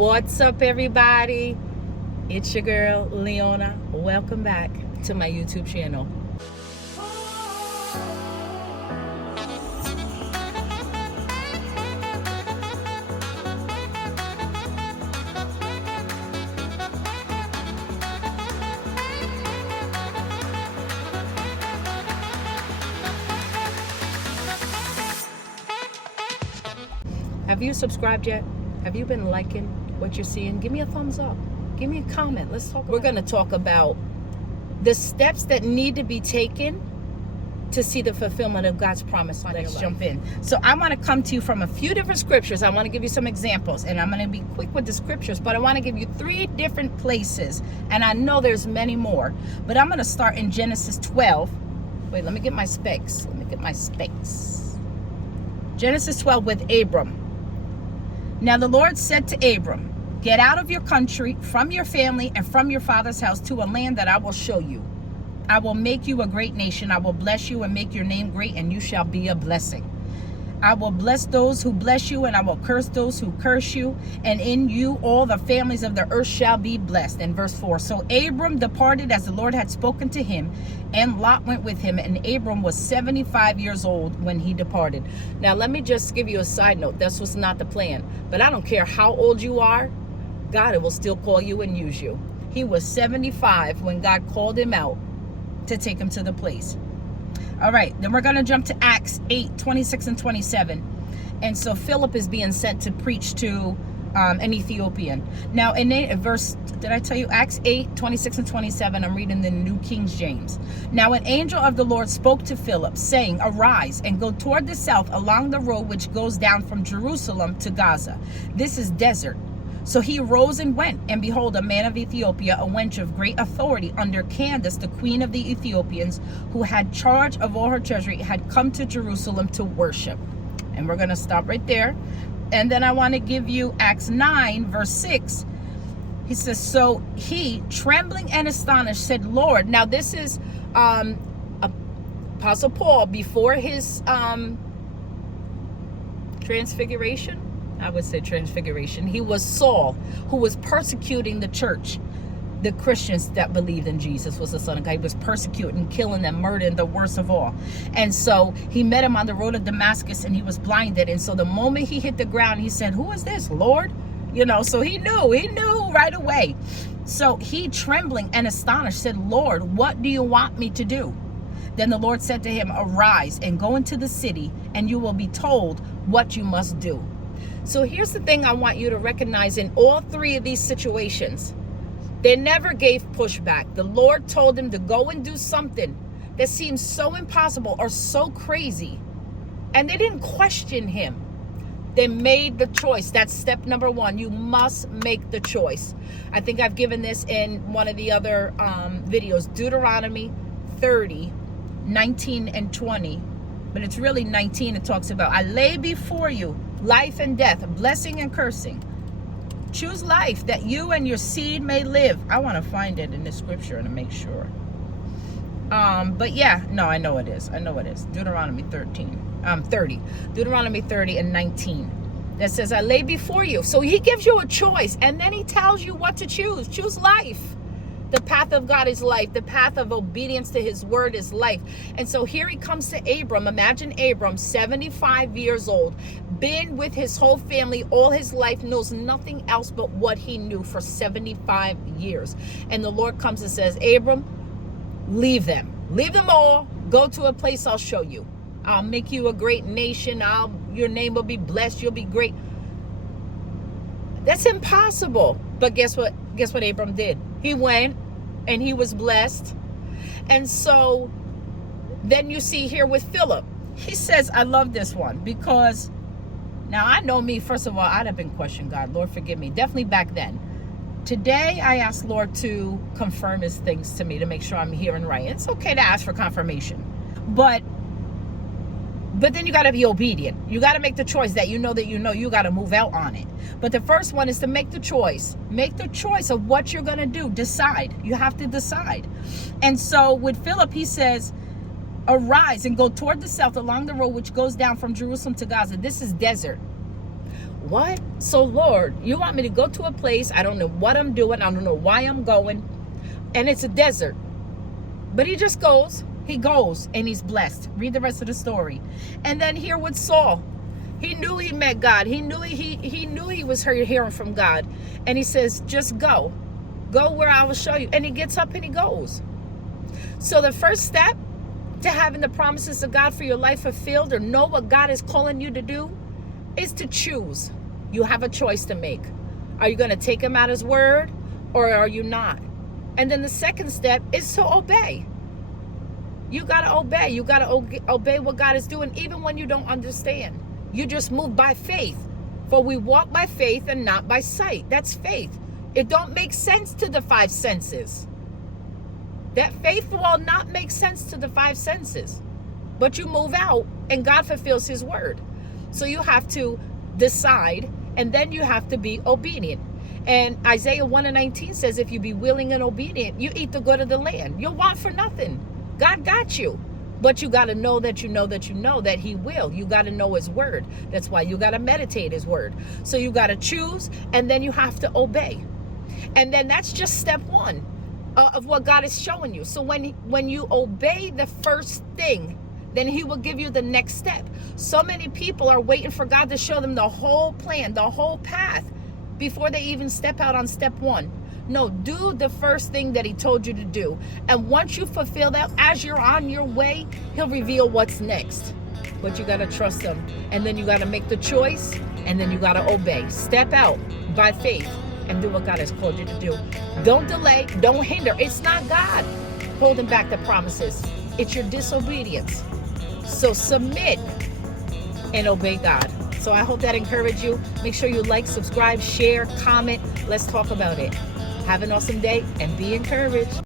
What's up, everybody? It's your girl, Leona. Welcome back to my YouTube channel. Have you subscribed yet? Have you been liking what you're seeing? Give me a thumbs up. Give me a comment. Let's talk. We're going to talk about the steps that need to be taken to see the fulfillment of God's promise. Let's jump in. So I want to come to you from a few different scriptures. I want to give you some examples, and I'm going to be quick with the scriptures, but I want to give you 3 different places, and I know there's many more, but I'm going to start in Genesis 12. Wait, let me get my specs. Genesis 12 with Abram. Now the Lord said to Abram, get out of your country, from your family, and from your father's house to a land that I will show you. I will make you a great nation. I will bless you and make your name great, and you shall be a blessing. I will bless those who bless you, and I will curse those who curse you. And in you all the families of the earth shall be blessed. And verse 4, so Abram departed as the Lord had spoken to him, and Lot went with him. And Abram was 75 years old when he departed. Now, let me just give you a side note. This was not the plan. But I don't care how old you are, God will still call you and use you. He was 75 when God called him out to take him to the place. All right, then we're going to jump to Acts 8, 26 and 27. And so Philip is being sent to preach to an Ethiopian. Now, in verse, did I tell you? Acts 8, 26 and 27, I'm reading the New King James. Now, an angel of the Lord spoke to Philip, saying, arise and go toward the south along the road which goes down from Jerusalem to Gaza. This is desert. So he arose and went, and behold, a man of Ethiopia, a wench of great authority under Candace, the queen of the Ethiopians, who had charge of all her treasury, had come to Jerusalem to worship. And we're going to stop right there. And then I want to give you Acts 9, verse 6. He says, so he, trembling and astonished, said, Lord. Now this is Apostle Paul before his transfiguration. I would say transfiguration. He was Saul, who was persecuting the church. The Christians that believed in Jesus was the Son of God. He was persecuting, killing them, murdering, the worst of all. And so he met him on the road of Damascus, and he was blinded. And so the moment he hit the ground, he said, who is this, Lord? You know, so he knew right away. So he, trembling and astonished, said, Lord, what do you want me to do? Then the Lord said to him, arise and go into the city, and you will be told what you must do. So here's the thing I want you to recognize in all 3 of these situations. They never gave pushback. The Lord told him to go and do something that seems so impossible or so crazy. And they didn't question him. They made the choice. That's step number 1. You must make the choice. I think I've given this in one of the other videos. Deuteronomy 30, 19 and 20. But it's really 19. It talks about, I lay before you life and death, blessing and cursing. Choose life that you and your seed may live. I want to find it in the scripture and to make sure. But yeah, no, I know it is. Deuteronomy 30. Deuteronomy 30 and 19. That says, I lay before you. So he gives you a choice, and then he tells you what to choose. Choose life. The path of God is life. The path of obedience to his word is life. And so here he comes to Abram. Imagine Abram, 75 years old, been with his whole family all his life, knows nothing else but what he knew for 75 years. And the Lord comes and says, Abram, leave them. Leave them all. Go to a place I'll show you. I'll make you a great nation. Your name will be blessed. You'll be great. That's impossible. But guess what? Guess what Abram did? He went and he was blessed. And so then you see here with Philip, he says, I love this one because now I know me, first of all, I'd have been questioning God. Lord, forgive me. Definitely back then. Today, I ask Lord to confirm his things to me to make sure I'm hearing right. It's okay to ask for confirmation. But then you got to be obedient. You got to make the choice that you know you got to move out on it. But the first one is to make the choice. Make the choice of what you're going to do. Decide. You have to decide. And so with Philip, he says, arise and go toward the south along the road which goes down from Jerusalem to Gaza. This is desert. What? So Lord, you want me to go to a place, I don't know what I'm doing, I don't know why I'm going, and it's a desert. But he just goes, and he's blessed. Read the rest of the story. And then here with Saul, he knew he met God. He knew he was hearing from God. And he says, just go where I will show you. And he gets up and he goes. So the first step to having the promises of God for your life fulfilled, or know what God is calling you to do, is to choose. You have a choice to make. Are you going to take him at his word, or are you not? And then the second step is to obey. You got to obey. You got to obey what God is doing, even when you don't understand. You just move by faith. For we walk by faith and not by sight. That's faith. It don't make sense to the five senses. That faith will not make sense to the five senses. But you move out and God fulfills his word. So you have to decide, and then you have to be obedient. And Isaiah 1:19 says, if you be willing and obedient, you eat the good of the land. You'll want for nothing. God got you. But you got to know that you know that you know that he will. You got to know his word. That's why you got to meditate his word. So you got to choose, and then you have to obey. And then that's just step one of what God is showing you. So when you obey the first thing, then he will give you the next step. So many people are waiting for God to show them the whole plan, the whole path, before they even step out on step one. No, do the first thing that he told you to do. And once you fulfill that, as you're on your way, he'll reveal what's next. But you got to trust him. And then you got to make the choice, and then you got to obey. Step out by faith and do what God has called you to do. Don't delay. Don't hinder. It's not God holding back the promises. It's your disobedience. So submit and obey God. So I hope that encouraged you. Make sure you like, subscribe, share, comment. Let's talk about it. Have an awesome day and be encouraged.